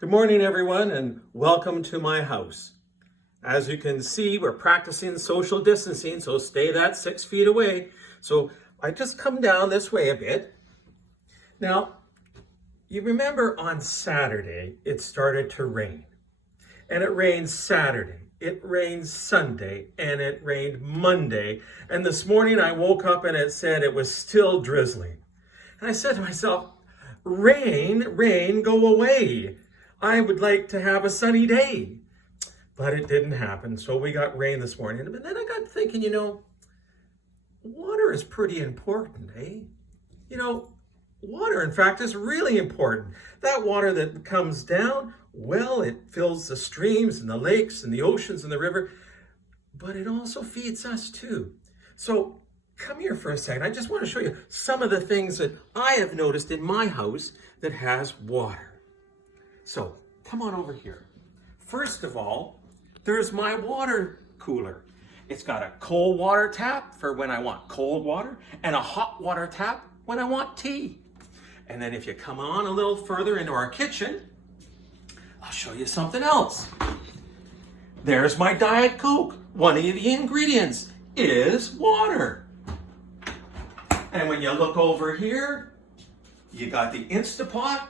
Good morning, everyone, and welcome to my house. As you can see, we're practicing social distancing, so stay that 6 feet away. So I just come down this way a bit. Now, you remember on Saturday, it started to rain. And it rained Saturday, it rained Sunday, and it rained Monday. And this morning I woke up and it said it was still drizzling. And I said to myself, rain, go away. I would like to have a sunny day. But it didn't happen, so we got rain this morning. But then I got thinking, water is pretty important, eh? Water, in fact, is really important. That water that comes down, well, it fills the streams and the lakes and the oceans and the river, but it also feeds us too. So come here for a second. I just want to show you some of the things that I have noticed in my house that has water. So come on over here. First of all, there's my water cooler. It's got a cold water tap for when I want cold water and a hot water tap when I want tea. And then if you come on a little further into our kitchen, I'll show you something else. There's my Diet Coke. One of the ingredients is water. And when you look over here, you got the Instapot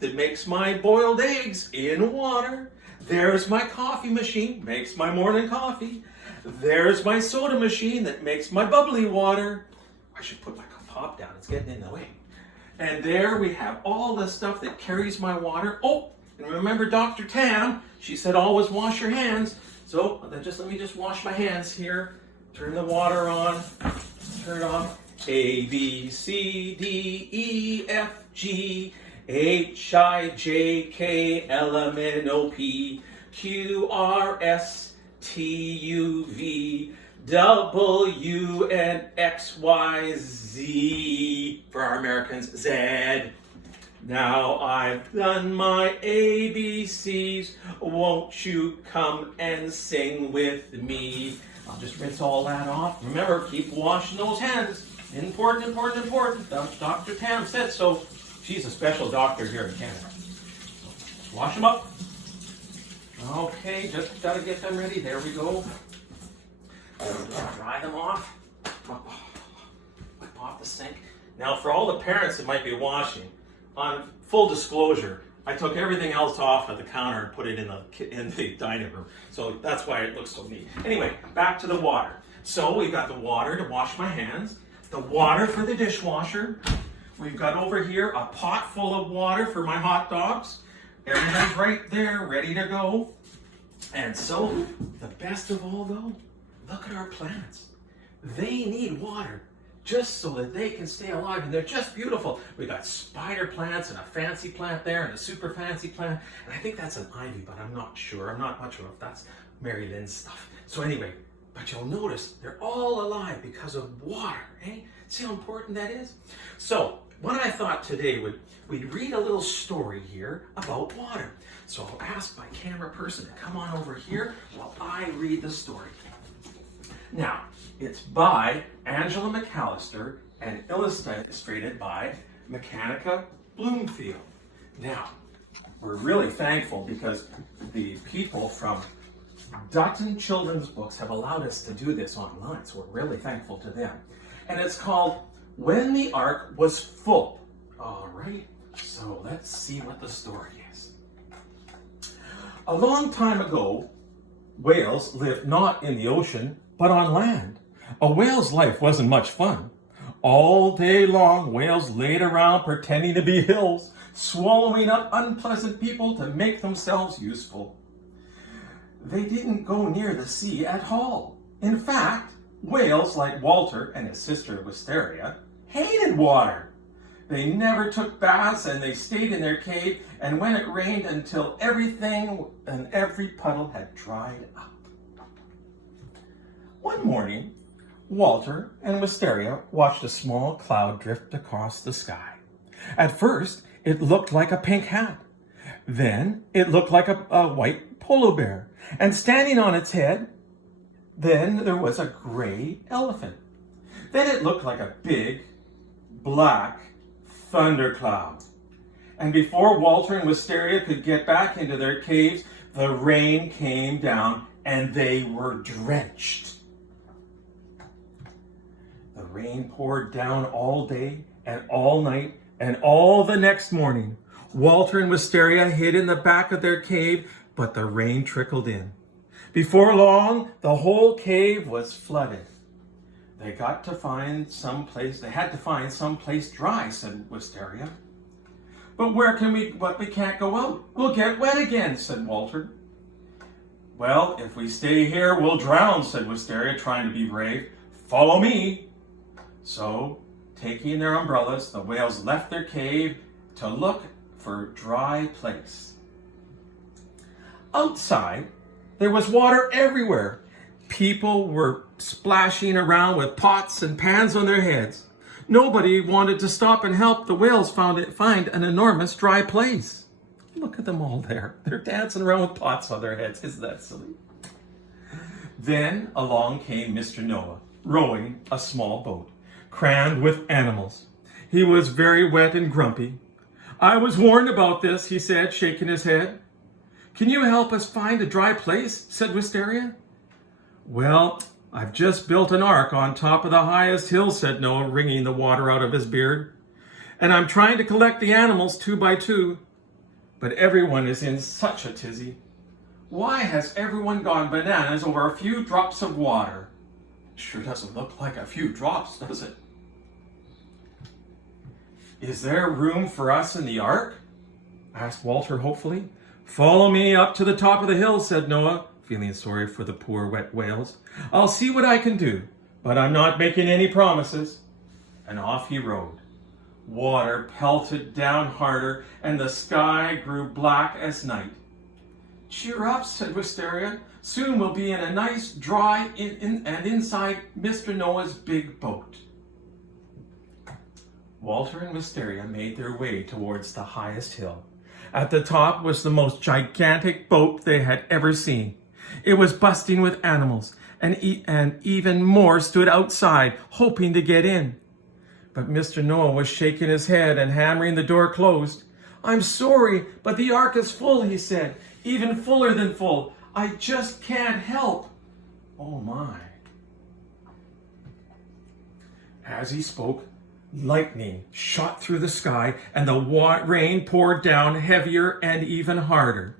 that makes my boiled eggs in water. There's my coffee machine, makes my morning coffee. There's my soda machine that makes my bubbly water. I should put my top down, it's getting in the way. And there we have all the stuff that carries my water. Oh, and remember Dr. Tam, she said always wash your hands. So let me just wash my hands here. Turn the water on, turn it off. A, B, C, D, E, F, G, H, I, J, K, L, M, N, O, P, Q, R, S, T, U, V, W, and X, Y, Z, for our Americans, Z. Now I've done my ABCs, won't you come and sing with me? I'll just rinse all that off. Remember, keep washing those hands. Important, important, important. Dr. Tam said so. She's a special doctor here in Canada. So wash them up. Okay, just got to get them ready. There we go. Dry them off. Wipe off the sink. Now, for all the parents that might be washing, on full disclosure, I took everything else off of the counter and put it in the dining room. So that's why it looks so neat. Anyway, back to the water. So we've got the water to wash my hands, the water for the dishwasher. We've got over here a pot full of water for my hot dogs. Everything's right there, ready to go. And so, the best of all though, look at our plants. They need water just so that they can stay alive, and they're just beautiful. We got spider plants and a fancy plant there and a super fancy plant, and I think that's an ivy, but I'm not sure. I'm not much sure if that's Mary Lynn's stuff. So anyway, but you'll notice they're all alive because of water, eh? See how important that is? So, what I thought today we'd read a little story here about water. So I'll ask my camera person to come on over here while I read the story. Now, it's by Angela McAllister and illustrated by Mechanica Bloomfield. Now, we're really thankful because the people from Dutton Children's Books have allowed us to do this online, so we're really thankful to them. And it's called When the Ark Was Full. All right, so let's see what the story is. A long time ago, whales lived not in the ocean, but on land. A whale's life wasn't much fun. All day long, whales laid around pretending to be hills, swallowing up unpleasant people to make themselves useful. They didn't go near the sea at all. In fact, whales like Walter and his sister Wisteria hated water. They never took baths and they stayed in their cave, and when it rained until everything and every puddle had dried up. One morning, Walter and Wisteria watched a small cloud drift across the sky. At first, it looked like a pink hat. Then it looked like a white polar bear. And standing on its head, then there was a gray elephant. Then it looked like a big, black thundercloud. And before Walter and Wisteria could get back into their caves, the rain came down and they were drenched. The rain poured down all day and all night and all the next morning. Walter and Wisteria hid in the back of their cave, but the rain trickled in. Before long, the whole cave was flooded. They had to find some place dry, said Wisteria. But we can't go out. We'll get wet again, said Walter. Well, if we stay here, we'll drown, said Wisteria, trying to be brave. Follow me. So, taking their umbrellas, the whales left their cave to look for a dry place. Outside, there was water everywhere. People were splashing around with pots and pans on their heads. Nobody wanted to stop and help the whales find an enormous dry place. Look at them all there. They're dancing around with pots on their heads. Isn't that silly? Then along came Mr. Noah, rowing a small boat, crammed with animals. He was very wet and grumpy. I was warned about this, he said, shaking his head. Can you help us find a dry place? Said Wisteria. Well, I've just built an ark on top of the highest hill, said Noah, wringing the water out of his beard. And I'm trying to collect the animals 2 by 2. But everyone is in such a tizzy. Why has everyone gone bananas over a few drops of water? Sure doesn't look like a few drops, does it? Is there room for us in the ark? Asked Walter hopefully. Follow me up to the top of the hill, said Noah, feeling sorry for the poor wet whales. I'll see what I can do, but I'm not making any promises. And off he rode. Water pelted down harder, and the sky grew black as night. Cheer up, said Wisteria. Soon we'll be in a nice, dry, and inside Mr. Noah's big boat. Walter and Wisteria made their way towards the highest hill. At the top was the most gigantic boat they had ever seen. It was busting with animals, and even more stood outside, hoping to get in. But Mr. Noah was shaking his head and hammering the door closed. I'm sorry, but the ark is full, he said, even fuller than full. I just can't help. Oh my. As he spoke, lightning shot through the sky and the rain poured down heavier and even harder.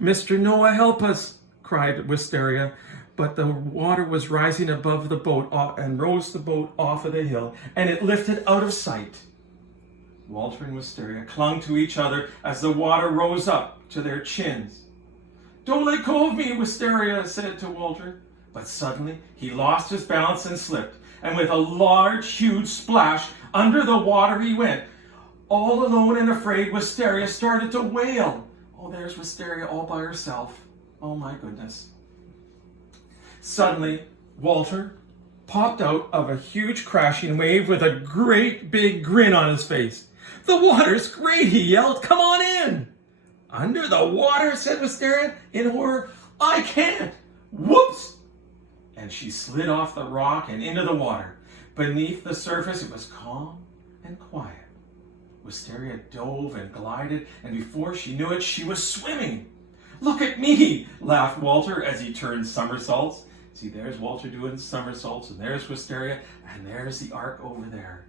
Mr. Noah, help us, cried Wisteria. But the water was rising above the boat and rose the boat off of the hill, and it lifted out of sight. Walter and Wisteria clung to each other as the water rose up to their chins. Don't let go of me, Wisteria said to Walter. But suddenly he lost his balance and slipped, and with a large, huge splash, under the water he went. All alone and afraid, Wisteria started to wail. Oh, there's Wisteria all by herself. Oh my goodness. Suddenly, Walter popped out of a huge crashing wave with a great big grin on his face. The water's great, he yelled. Come on in. Under the water, said Wisteria in horror. I can't. Whoops. And she slid off the rock and into the water. Beneath the surface, it was calm and quiet. Wisteria dove and glided, and before she knew it, she was swimming. Look at me, laughed Walter as he turned somersaults. See, there's Walter doing somersaults, and there's Wisteria, and there's the ark over there.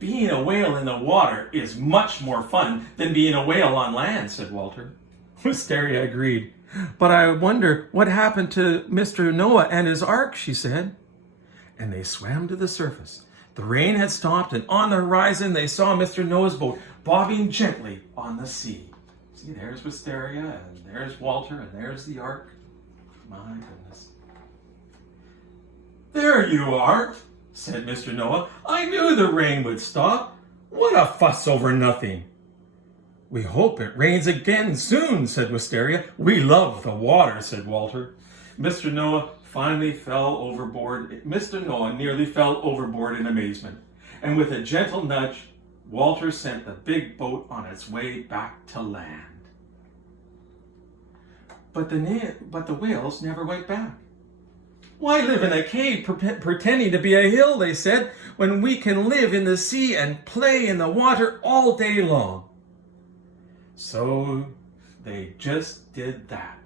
Being a whale in the water is much more fun than being a whale on land, said Walter. Wisteria agreed. But I wonder what happened to Mr. Noah and his ark, she said. And they swam to the surface. The rain had stopped, and on the horizon they saw Mr. Noah's boat bobbing gently on the sea. See, there's Wisteria, and there's Walter, and there's the ark. My goodness. There you are, said Mr. Noah. I knew the rain would stop. What a fuss over nothing. We hope it rains again soon, said Wisteria. We love the water, said Walter. Mr. Noah finally fell overboard. Mr. Noah nearly fell overboard in amazement. And with a gentle nudge, Walter sent the big boat on its way back to land. But the whales never went back. Why live in a cave pretending to be a hill, they said, when we can live in the sea and play in the water all day long. So they just did that.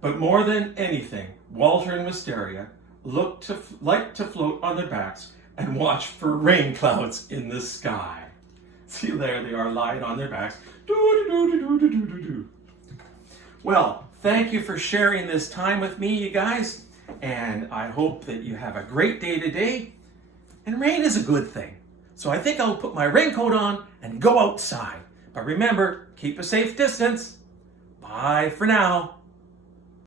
But more than anything, Walter and Wisteria liked to float on their backs and watch for rain clouds in the sky. See, there they are lying on their backs. Well, thank you for sharing this time with me, you guys. And I hope that you have a great day today. And rain is a good thing. So I think I'll put my raincoat on and go outside. But remember, keep a safe distance. Bye for now.